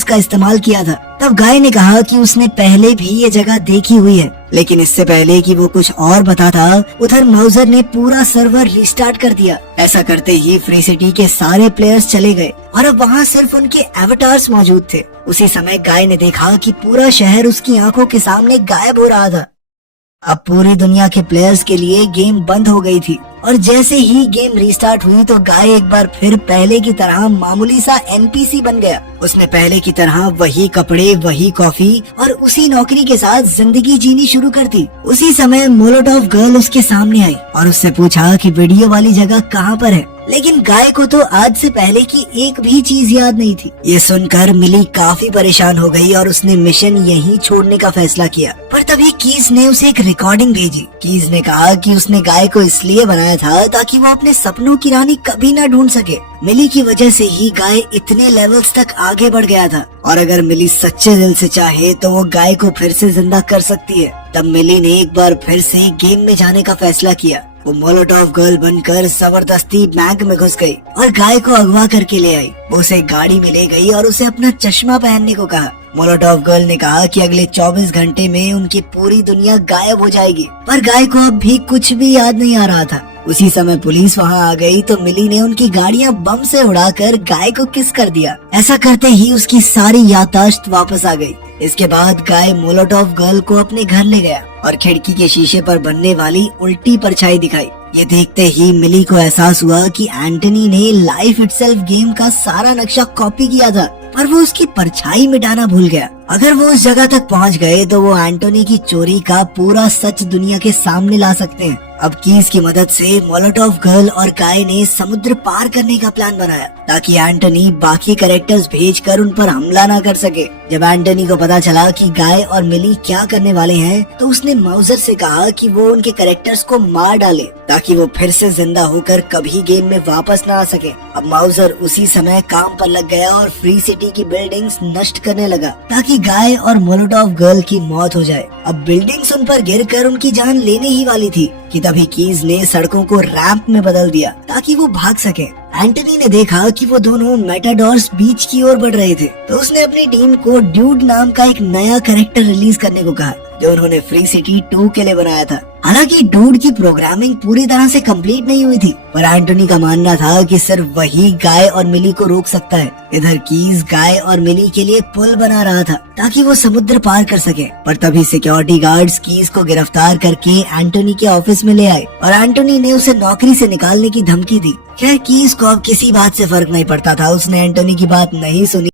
इसका इस्तेमाल किया था। तब गाय ने कहा कि उसने पहले भी ये जगह देखी हुई है, लेकिन इससे पहले कि वो कुछ और बताता, उधर माउजर ने पूरा सर्वर रिस्टार्ट कर दिया। ऐसा करते ही फ्री सिटी के सारे प्लेयर्स चले गए और अब वहाँ सिर्फ उनके एवटार्स मौजूद थे। उसी समय गाय ने देखा कि पूरा शहर उसकी आंखों के सामने गायब हो रहा था। अब पूरी दुनिया के प्लेयर्स के लिए गेम बंद हो गई थी और जैसे ही गेम रीस्टार्ट हुई तो गाय एक बार फिर पहले की तरह मामूली सा एनपीसी बन गया। उसने पहले की तरह वही कपड़े, वही कॉफी और उसी नौकरी के साथ जिंदगी जीनी शुरू कर दी। उसी समय मोलोटोव गर्ल उसके सामने आई और उससे पूछा कि वीडियो वाली जगह कहाँ पर है, लेकिन गाय को तो आज से पहले की एक भी चीज याद नहीं थी। ये सुनकर मिली काफी परेशान हो गई और उसने मिशन यहीं छोड़ने का फैसला किया। पर तभी कीज ने उसे एक रिकॉर्डिंग भेजी। कीज ने कहा कि उसने गाय को इसलिए बनाया था ताकि वो अपने सपनों की रानी कभी ना ढूंढ सके। मिली की वजह से ही गाय इतने लेवल्स तक आगे बढ़ गया था और अगर मिली सच्चे दिल से चाहे तो वो गाय को फिर से जिंदा कर सकती है। तब मिली ने एक बार फिर से गेम में जाने का फैसला किया। वो मोलोटोव गर्ल बनकर जबरदस्ती बैंक में घुस गई और गाय को अगवा करके ले आई। वो उसे गाड़ी में ले गई और उसे अपना चश्मा पहनने को कहा। मोलोटोव गर्ल ने कहा कि अगले 24 घंटे में उनकी पूरी दुनिया गायब हो जाएगी, पर गाय को अब भी कुछ भी याद नहीं आ रहा था। उसी समय पुलिस वहाँ आ गई तो मिली ने उनकी गाड़ियाँ बम से उड़ाकर गाय को किस कर दिया। ऐसा करते ही उसकी सारी याददाश्त वापस आ गई। इसके बाद गाय मोलोटोव गर्ल को अपने घर ले गया और खिड़की के शीशे पर बनने वाली उल्टी परछाई दिखाई। ये देखते ही मिली को एहसास हुआ कि एंटनी ने लाइफ इटसेल्फ गेम का सारा नक्शा कॉपी किया था, पर वो उसकी परछाई मिटाना भूल गया। अगर वो उस जगह तक पहुंच गए तो वो एंटोनी की चोरी का पूरा सच दुनिया के सामने ला सकते हैं। अब कीज की मदद से मोलोटोव गर्ल और गाय ने समुद्र पार करने का प्लान बनाया ताकि एंटनी बाकी कैरेक्टर्स भेजकर उन पर हमला ना कर सके। जब एंटनी को पता चला कि गाय और मिली क्या करने वाले हैं तो उसने माउजर से कहा कि वो उनके कैरेक्टर्स को मार डाले ताकि वो फिर से जिंदा होकर कभी गेम में वापस ना आ सके। अब माउजर उसी समय काम पर लग गया और फ्री सिटी की बिल्डिंग्स नष्ट करने लगा ताकि गाय और मोलोटोव गर्ल की मौत हो जाए। अब बिल्डिंग्स उन पर गिरकर उनकी जान लेने ही वाली थी कि तभी कीज ने सड़कों को रैंप में बदल दिया ताकि वो भाग सके। एंटनी ने देखा कि वो दोनों मेटाडोर्स बीच की ओर बढ़ रहे थे तो उसने अपनी टीम को ड्यूड नाम का एक नया कैरेक्टर रिलीज करने को कहा जो उन्होंने फ्री सिटी 2 के लिए बनाया था। हालांकि डूड की प्रोग्रामिंग पूरी तरह से कंप्लीट नहीं हुई थी, पर एंटनी का मानना था कि सिर्फ वही गाय और मिली को रोक सकता है। इधर कीज गाय और मिली के लिए पुल बना रहा था ताकि वो समुद्र पार कर सके, पर तभी सिक्योरिटी गार्ड्स कीज को गिरफ्तार करके एंटनी के ऑफिस में ले आए और एंटनी ने उसे नौकरी से निकालने की धमकी दी। खैर कीज को अब किसी बात से फर्क नहीं पड़ता था, उसने एंटनी की बात नहीं सुनी।